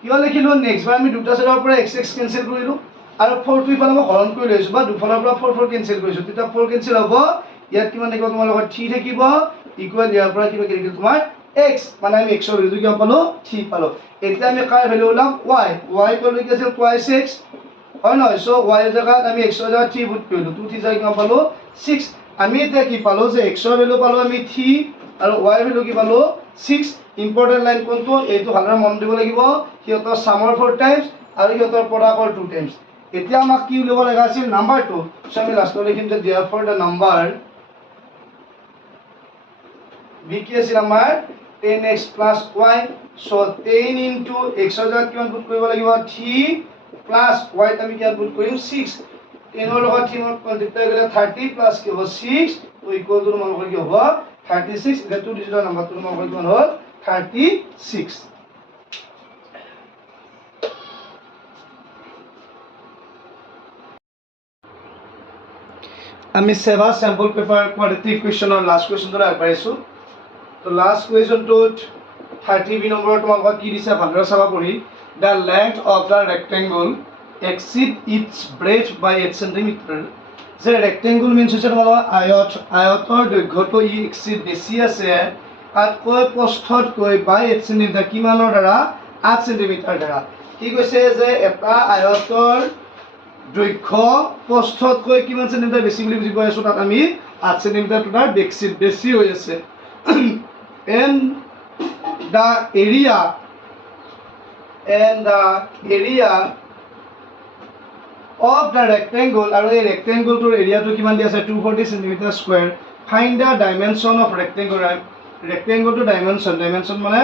কিয় লিখিলোঁ, নেক্সট বাৰ আমি দুটা চাইডৰ পৰা x কেনচেল কৰিলোঁ, আৰু 4টো ইফালে মই হৰণ কৰি লৈছোঁ, বা দুফালৰ পৰা 4 কেনচেল কৰিছোঁ, তেতিয়া 4 কেনচেল হ'ব, ইয়াত কিমান থাকিব তোমালোকৰ 3 থাকিব, ইকুৱেল ইয়াৰ পৰা কিবা থাকিব তোমাৰ x, মানে আমি x ৰ ভেলুটো কিমান পালোঁ 3 পালোঁ। এতিয়া আমি কাৰ ভেলু ওলাম y, y ক'লো কি আছিল twice x হয় নহয়, চ' y জেগাত আমি x ৰ জেগাত 3 পুট কৰিলোঁ, 2 3 কিমান পালোঁ 6। আমি এতিয়া কি পালোঁ যে x ৰ ভেলু পালোঁ আমি 3 আৰু y ৰ ভেলু কি পালোঁ 6। ইম্পৰ্টেণ্ট লাইন কোনটো, এইটো ভালদৰে মন দিব লাগিব, সিহঁতৰ চামৰ 4 টাইমছ আৰু সিহঁতৰ প্ৰডাক্টৰ 2 টাইমছ। এতিয়া আমাক কি উলিয়াব লগা আছিল নাম্বাৰটো, চ' আমি লাষ্টত লিখিম যে therefore the number বি কি আছিল আমাৰ 10x প্লাছ y। চ' 10 ইনটু x ৰ জেগাত কিমান পুট কৰিব লাগিব 3 প্লাছ y আমি কিমান পুট কৰিম 6। 10ৰ লগত 3 মাল্টিপ্লাই কৰিলে 30 প্লাছ কি হ'ব 6, ত' ইকুৱেল টু তোমালোকৰ কি হ'ব 36। এতিয়া 2 ডিজিটৰ নাম্বাৰটো তোমালোকৰ কিমান হ'ল 36। আমি Seva sample paper quadratic কুৱেশ্যনৰ last কুৱেশ্যনটো আগবাঢ়িছোঁ। তো লাষ্ট কুৱেশ্যনটোত 30 বি নম্বৰ তোমালোকক কি দিছে ভালদৰে চাবা পঢ়ি the length of the rectangle exceed its breadth by 8 cm যে rectangle means হৈছে তোমালোকৰ আয়তৰ দৈৰ্ঘ্যটো ই exceed বেছি আছে তাতকৈ প্ৰস্থতকৈ by 8 cm কিমানৰ দ্বাৰা 8 cm দ্বাৰা কি কৈছে যে এটা আয়তৰ দৈৰ্ঘ্য প্ৰস্থতকৈ কিমান সেন্টিমিটাৰ বেছি বুলি বুজি পাইছো তাত আমি 8 সেন্টিমিটাৰ তোমাৰ বেছি হৈ আছে and the area of the rectangle আৰু এই rectangle-টোৰ এৰিয়াটো কিমান দি আছে 240 cm square find the dimension of rectangle-টোৰ dimension মানে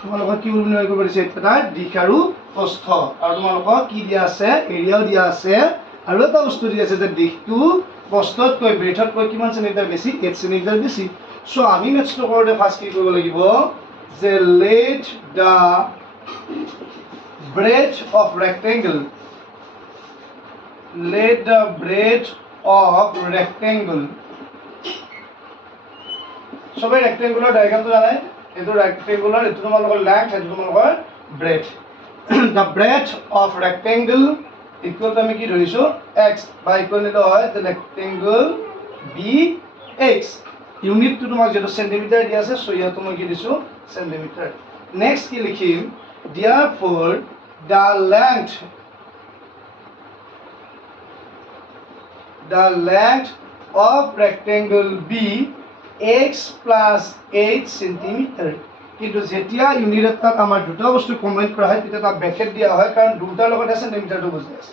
তোমালোকক কি নিৰ্ণয় কৰিব দিছে এটা দিশ আৰু প্ৰস্থ আৰু তোমালোকক কি দিয়া আছে এৰিয়াও দিয়া আছে আৰু এটা বস্তু দিয়া আছে যে দিশটো প্ৰস্থতকৈ ব্ৰেথতকৈ কিমান সেন্টিমিটাৰ বেছি 8 সেন্টিমিটাৰ বেছি সো আমি মেথছটো কৰোঁতে ফাৰ্ষ্ট কি কৰিব লাগিব যে let the breadth of rectangle সবাই rectangular diagramটো জানে এটো rectangular এটো তোমালোকৰ length এটো তোমালোকৰ breadth the breadth of rectangle equal to আমি কি ধৰিছো x বা equal নিলে হয় the rectangle bx ইউনিট তো তোমাক যেটো সেন্টিমিটাৰ দিয়া আছে সো ইয়াত মই কি দিছো সেন্টিমিটাৰ নেক্সট কি লিখিম therefore the length of rectangle b x plus 8 centimeter কিন্তু যেতিয়া ইউনিট এটাত আমাৰ দুটা বস্তু কম্বাইন কৰা হয় তেতিয়া এটা ব্ৰ্যাকেট দিয়া হয় কাৰণ দুটাৰ লগত সেন্টিমিটাৰটো বুজি আছে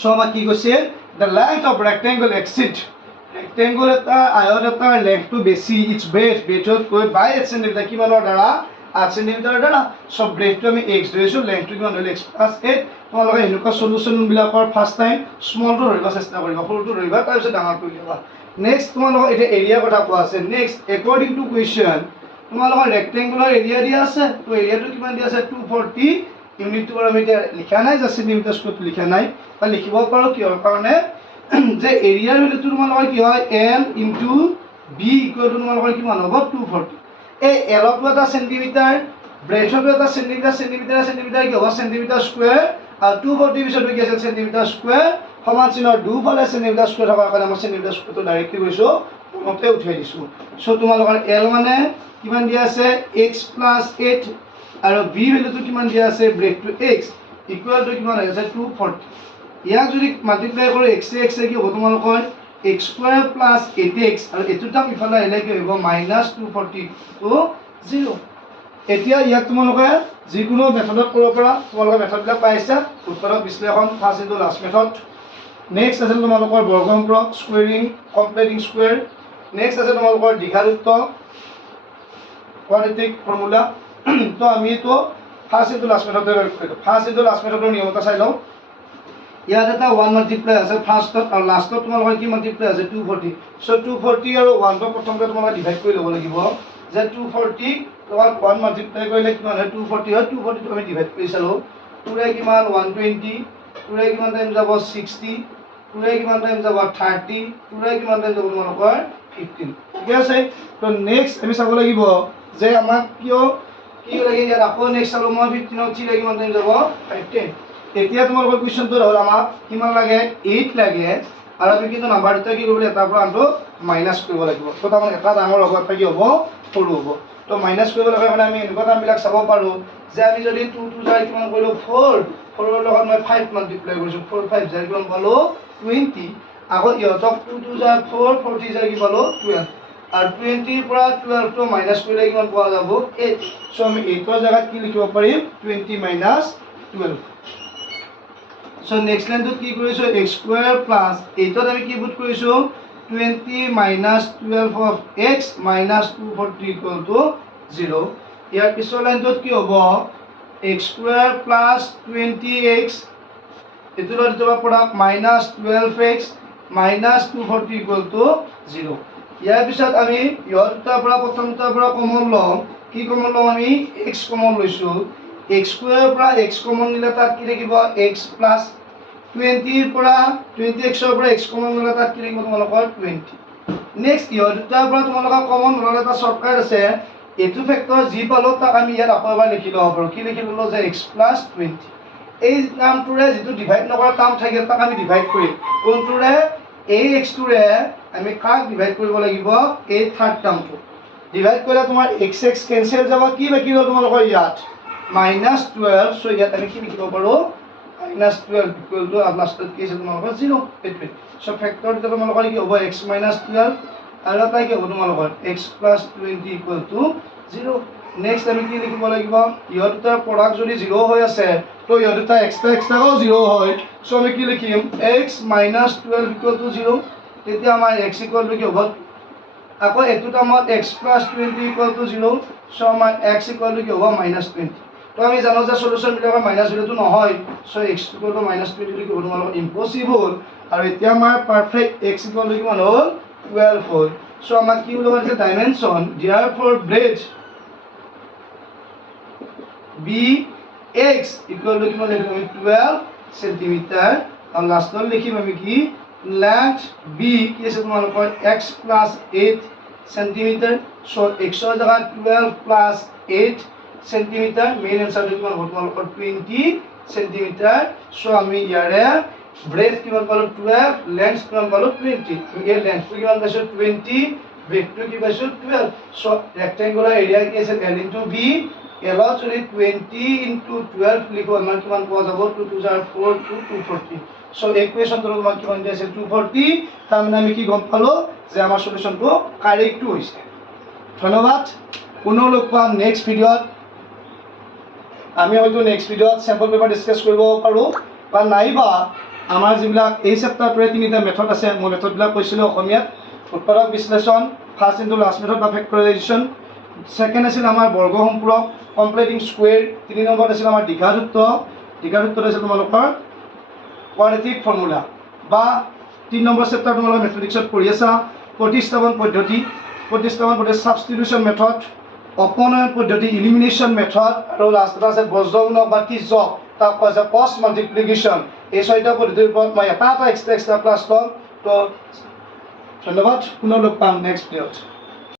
সো আমাৰ কি কৈছে the length of rectangle exceed rectangle এটা আয়ত এটাৰ লেংথটো বেছি ইটস ব্ৰেথতকৈ বাই 8 সেন্টিমিটাৰ কিমানৰ দ্বাৰা 8 সেন্টিমিটাৰ দ্বাৰা সব ব্ৰেথটো আমি x ধৰিছো লেংথটো কিমান হলে x + 8 তোমালোকে এনেকুৱা সলিউশন বিলাকৰ ফাৰ্স্ট টাইম স্মলটো ধৰিব চেষ্টা কৰিবা সৰুটো ধৰিবা তাৰ পিছত ডাঙৰটো উলিয়াবা নেক্সট তোমালোকৰ এটা এৰিয়া কথা কোৱা আছে নেক্সট একৰ্ডিং টু কোৱেশ্চন তোমালোকৰ ৰেক্টেংগুলাৰ এৰিয়া দিয়া আছে তো এৰিয়াটো কিমান দিয়া আছে 240 ইউনিটটো আমি এতিয়া লিখা নাই যে সেন্টিমিটাৰ স্কয়াৰটো লিখা নাই বা লিখিব পাৰো কিহৰ কাৰণে যে এৰিয়াৰ ভ্যালুটো তোমালোকৰ কি হয় l * b = তোমালোকৰ কিমান হ'ব 240 এই l টো এটা সেন্টিমিটাৰ ব্ৰেথটো এটা সেন্টিমিটাৰ কি হ'ব সেন্টিমিটাৰ স্কয়াৰ আৰু 240 পিছতো কি আছে সেন্টিমিটাৰ স্কয়াৰ সমান চিনৰ দুফালে সেন্টিমিটাৰ স্কয়াৰ থকাৰ কাৰণে মই সেন্টিমিটাৰ স্কয়াৰটো ডাইৰেক্টলি কৈছো মতে উঠাই দিছো সো তোমালোকৰ l মানে কিমান দিয়া আছে x + 8 আৰু b ভ্যালুটো কিমান দিয়া আছে ব্ৰেথটো x ইকুৱেল টু কিমান হৈ আছে 240 ইয়াক যদি মাল্টিপ্লাই কৰো x কি হ'ব তোমালোকৰ x² + 8x আৰু এটোটা ইফালে আহিলে কি হ'ব -240 to 0 এতিয়া ইয়াক তোমালোকে যিকোনো মেথডত কৰিব পাৰা তোমালোকে মেথডবিলাক পাইছা উত্তৰক বিশ্লেষণ first into last method next আছে তোমালোকৰ বৰ্গমূল স্কোয়াৰিং কমপ্লিটিং স্কোয়াৰ নেক্সট আছে তোমালোকৰ দীঘাযুক্ত কোয়াড্ৰেটিক ফৰ্মুলা তো আমি তো ফাৰ্স্ট ইনটু লাষ্ট মেথডে কৰিলো ফাৰ্স্ট ইনটু লাষ্ট মেথডৰ নিয়মটা চাই লও ইয়াত এটা 1 মাল্টিপ্লাই আছে ফাৰ্স্টত আৰু লাষ্টত তোমালোকৰ কি মাল্টিপ্লাই আছে 240 সো 240 আৰু 1 টো প্ৰথমতে তোমালোকে ডিভাইড কৰি ল'ব লাগিব যে 240 তোমাক 1 মাল্টিপ্লাই কৰিলে কিমান হয় 240 হয় 240 টো আমি ডিভাইড কৰি চালো 2 ৰে কিমান 120 2 ৰে কিমান টাইম যাব 60 2 ৰে কিমান টাইম যাব 30 2 ৰে কিমান টাইম যাব তোমালোকৰ 15 ঠিক আছে তো নেক্সট আমি চাব লাগিব যে আমাক কিয় কি লাগে ইয়াত আকৌ নেক্সট চালো মই 15 3 ৰে কিমান টাইম যাব 10 এতিয়া তোমালোকৰ কোৱেশ্চনটো হ'ল আমাক কিমান লাগে 8 লাগে আৰু আমি কিন্তু নাম্বাৰ দুটা কি কৰিব এটাৰ পৰা আনটো মাইনাস কৰিব লাগিব তো তাৰমানে এটা ডাঙৰ হ'ব এটা কি হ'ব সৰু হ'ব তো মাইনাস কৰিব লগা মানে আমি এনেকুৱা কামবিলাক চাব পাৰো যে আমি যদি 2 2 যায় কিমান কৰিলো 4 4 ৰ লগত মই 5 মাল্টিপ্লাই কৰিছো 4 5 যায় কিমান পালো 20 আকৌ ইহঁতক 2 2 যায় 4 40 যায় কি পালো 12 আৰু 20 ৰ পৰা 12 টো মাইনাস কৰিলে কিমান পোৱা যাব 8 সো আমি 8 ৰ জায়গাত কি লিখিব পাৰিম 20 - 12 So next line to কি কৰিছো x² + 8 ত আমি কি পুট কৰিছো 20 - 12 of x - 240 = 0 ইয়াৰ পিছৰ লাইনটোত কি হ'ব x² + 20x এটো লৈ যাব প্ৰডাক্ট -12x - 240 = 0 ইয়াৰ পিছত আমি ইহতৰ পৰা প্ৰথমটাৰ পৰা কমন লম কি কমন লম আমি x কমন লৈছো x² পৰা x কমন নিলে তাত কি থাকিব x + 20 পৰা 20x ৰ পৰা x কমন নিলে তাত কি থাকিব তোমালোকৰ 20 নেক্সট ইহতৰ পৰা তোমালোকৰ কমন নললে এটা শৰ্টকাট আছে এইটো ফেক্টৰ যি পালো তাক আমি ইয়াত আকৌ এবাৰ লিখি ল'ব পাৰোঁ কি লিখি ল'লো যে x + 20 এই নামটোৰে যিটো ডিভাইড নকৰা টাৰ্ম থাকে তাক আমি ডিভাইড কৰিম কোনটোৰে এই x টোৰে আমি কাক ডিভাইড কৰিব লাগিব এই থাৰ্ড টাৰ্মটো ডিভাইড কৰিলে তোমাৰ x কেনসেল যাব কি বাকি ৰ'ল তোমালোকৰ ইয়াত -12 সো ইয়াত আমি কি লিখিব পাৰোঁ -12 ইকুৱেল টু লাষ্টত কি আছে তোমালোকৰ 0 এইটোৱে সো ফেক্টৰ দিলে তোমালোকৰ কি হ'ব x - 12 আৰু এটা কি হ'ব তোমালোকৰ x + 20 ইকুৱেল টু 0 নেক্সট আমি কি লিখিব লাগিব ইহত দুটাৰ প্ৰডাক্ট যদি 0 হৈ আছে তো ইহত দুটা এক্সট্ৰাও 0 হয় সো আমি কি লিখিম x - 12 ইকুৱেল টু 0 তেতিয়া আমাৰ x ইকুৱেল টু কি হ'ব আকৌ এটো টাইমত x + 20 ইকুৱেল টু 0 সো আমাৰ x ইকুৱেল টু কি হ'ব -20 তো আমি জানো যে সলিউশন বিলাকৰ -0 টো নহয় সো x ইকুৱেল টু -20 কি হ'ব তোমালোকৰ ইম্পসিবল আৰু এতিয়া আমাৰ পাৰফেক্ট x ইকুৱেল টু কিমান হ'ল 12 হ'ল সো আমাৰ কি হ'ব যে dimension therefore breadth bx equal to কিমান লিখিম আমি 12 সেন্টিমিটাৰ আৰু লাষ্টত লিখিম আমি কি length b কি আছে তোমালোকৰ x + 8 সেন্টিমিটাৰ সো x ৰ জায়গা 12 + 8 সেন্টিমিটাৰ মেইন আনসাৰ কিমান হ'ব তোমালোকৰ 20 সেন্টিমিটাৰ সো আমি ইয়াৰে ব্ৰেথ কিমান পালো 12 লেন্থ কিমান পালো 20 আমি এই লেন্থ কিমান পাইছো 20 ব্ৰেথটো কি পাইছো 12 সো ৰেক্টেংগুলাৰ এৰিয়া কি আছে l * b l যদি 20 * 12 লিখো আমাৰ কিমান পোৱা যাব 2 2 4 240 সো ইকুৱেশনটো আমাৰ কিমান দি আছে 240 তাৰ মানে আমি কি গম পালো যে আমাৰ সলিউশনটো কাৰেক্ট হৈছে ধন্যবাদ পুনৰ লগ পাম নেক্সট ভিডিঅ'ত আমি হয়তো নেক্সট ভিডিঅ'ত স্যাম্পল পেপাৰ ডিসকাস কৰিব পাৰো বা নাইবা আমাৰ যিবিলাক এই চেপ্টাৰটোৰে তিনিটা মেথড আছে মই মেথডবিলাক কৈছিলোঁ অসমীয়াত উৎপাদক বিশ্লেষণ ফাৰ্স্ট ইনটু লাষ্ট মেথড বা ফেক্টৰাইজেশ্যন সেকেন্ড আছিল আমাৰ বৰ্গ সম্পূৰক কমপ্লিটিং স্কোয়াৰ 3 নম্বৰ আছিল আমাৰ দীঘাযুক্ত আছিল তোমালোকৰ কোৱাড্ৰেটিক ফৰ্মুলা বা 3 নম্বৰ চেপ্টাৰ তোমালোকৰ মেথমেটিক্সত পঢ়ি আছা প্ৰতিস্থাপন পদ্ধতি সাবস্টিটিউশন মেথড অপনয়ন পদ্ধতি ইলিমিনেশন মেথড আৰু লাষ্টত আছে বজ্ৰগুণক বা তিৰ্যক তাক কোৱা যায় ক্ৰছ মাল্টিপ্লিকেশ্যন এই ছয়টা পদ্ধতিৰ ওপৰত মই এটা এক্সট্ৰা ক্লাছ ল'ম তো ধন্যবাদ পুনৰ লগ পাম নেক্সট ভিডিঅ'ত